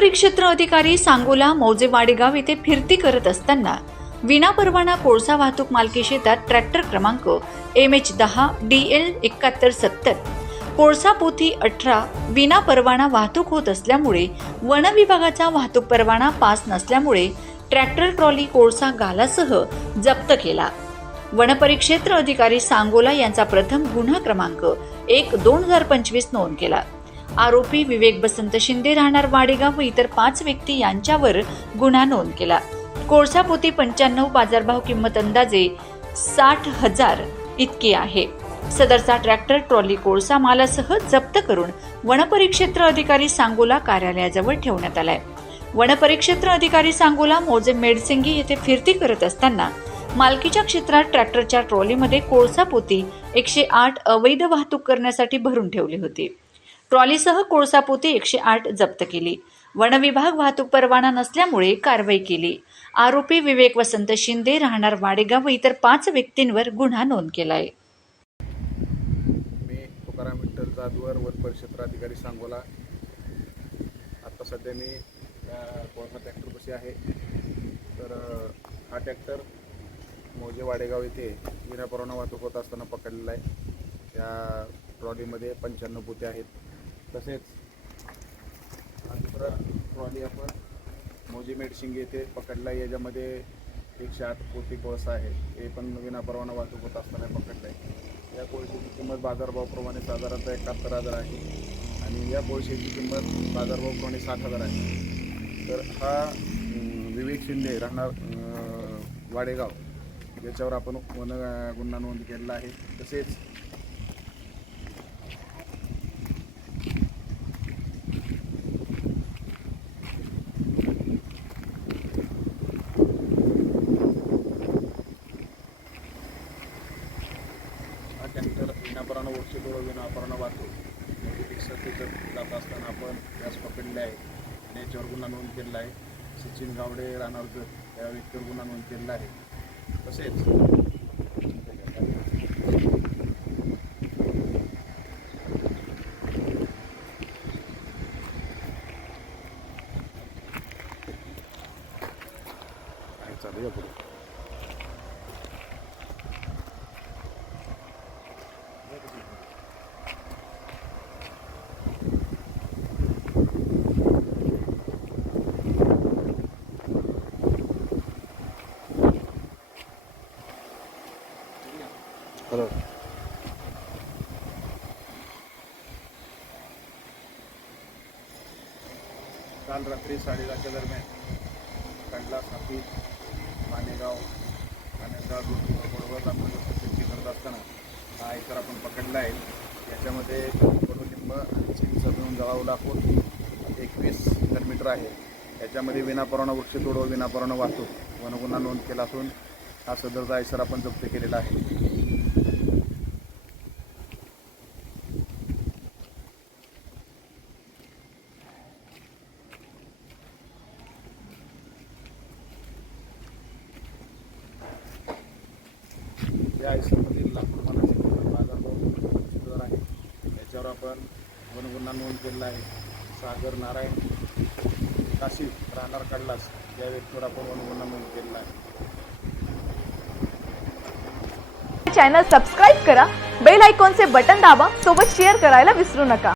वनपरिक्षेत्र अधिकारी सांगोला मौजे वाडेगाव येथे फिरती करत असताना विनापरवाना कोळसा वाहतूक मालकी शेतात ट्रॅक्टर क्रमांक एम एच दहा डी एल एकाहत्तर सत्तर. कोळसा पोथी अठरा विनापरवाना वाहतूक होत असल्यामुळे वन विभागाचा वाहतूक परवाना पास नसल्यामुळे ट्रॅक्टर ट्रॉली कोळसा गालासह जप्त केला. वनपरिक्षेत्र अधिकारी सांगोला यांचा प्रथम गुन्हा क्रमांक एक दोन हजार पंचवीस नोंद केला. आरोपी विवेक बसंत शिंदे राहणार वाडेगाव व इतर पाच व्यक्ती यांच्यावर गुन्हा नोंद केला. कोळसा पोती पंच्याण्णव बाजारभाव किंमत अंदाजे साठ हजार इतकी आहे. सदरचा ट्रॅक्टर ट्रॉली कोळसा मालासह जप्त करून वनपरिक्षेत्र अधिकारी सांगोला कार्यालयाजवळ ठेवण्यात आलाय. वनपरिक्षेत्र अधिकारी सांगोला मोजे मेडसिंगी येथे फिरती करत असताना मालकीच्या क्षेत्रात ट्रॅक्टरच्या ट्रॉलीमध्ये कोळसा पोती एकशे आठ अवैध वाहतूक करण्यासाठी भरून ठेवली होती. ट्रॉलीसह कोळसा पोती एकशे आठ जप्त केली. वनविभाग वाहतूक परवाना नसल्यामुळे कारवाई केली. आरोपी विवेक वसंत शिंदे राहणार वाडेगाव व इतर पाच व्यक्तींवर गुन्हा नोंद केलाय. मी तुकाराम विठ्ठल जाधवर वन परिक्षेत्र अधिकारी सांगोला. आता सध्या मी त्या कोळसा ट्रॅक्टरपाशी आहे. तर हा ट्रॅक्टर मौजे वाडेगाव येथे विनापरवाना वाहतूक होत असताना पकडलेला आहे. त्या ट्रॉलीमध्ये पंच्याण्णव पोते आहेत. तसेच दुसरा ट्रॉली आपण मोजी मेडशिंग येथे पकडला आहे याच्यामध्ये एकशे आठ पोती कोळसा आहे. हे पण विनापरवाना वाहतूक होत असताना पकडलं आहे या कोळशेची किंमत बाजारभावाप्रमाणे साधारणतः एकाहत्तर हजार आहे. आणि या कोळशेची किंमत बाजारभावाप्रमाणे सात हजार आहे. तर हा विवेक शिंदे राहणार वाडेगाव. याच्यावर आपण वन गुन्हा नोंद केलेला आहे. तसेच त्यानंतर विनापरानं विनापरानं डोळं विनापरानं वाहतो. रिक्षाचं जात असताना आपण गॅस पकडले आहे आणि याच्यावर गुन्हा नोंद केलेला आहे. सचिन गावडे राहणार या व्यक्तीवर गुन्हा नोंद केलेला आहे. तसेच काय चालू आहे काल रात्री साडेदहाच्या दरम्यान कंडला सापी मानेगाव मानेगाव बरोबर आपण शेती करत असताना हा एकर आपण पकडला आहे. याच्यामध्ये कडुलिंब आणि चिंच मिळून जळावं लागून एकवीस मीटर आहे. याच्यामध्ये विनापरवाना वृक्षतोड व विनापरवाना वाहतूक वनगुन्हा नोंद केला असून हा सदरचा आयसर आपण जप्त केलेला आहे. आयुष्यामधील लाकूड मालाचे बाजारभाव पंचवीस आहे याच्यावर आपण वनगुन्हा नोंद केलेला आहे. सागर नारायण काशी राहणार कडलास या व्यक्तीवर आपण वनगुन्हा नोंद केलेला आहे. चॅनल सबस्क्राईब करा बेल आयकॉनचे बटन दाबा सोबत शेअर करायला विसरू नका.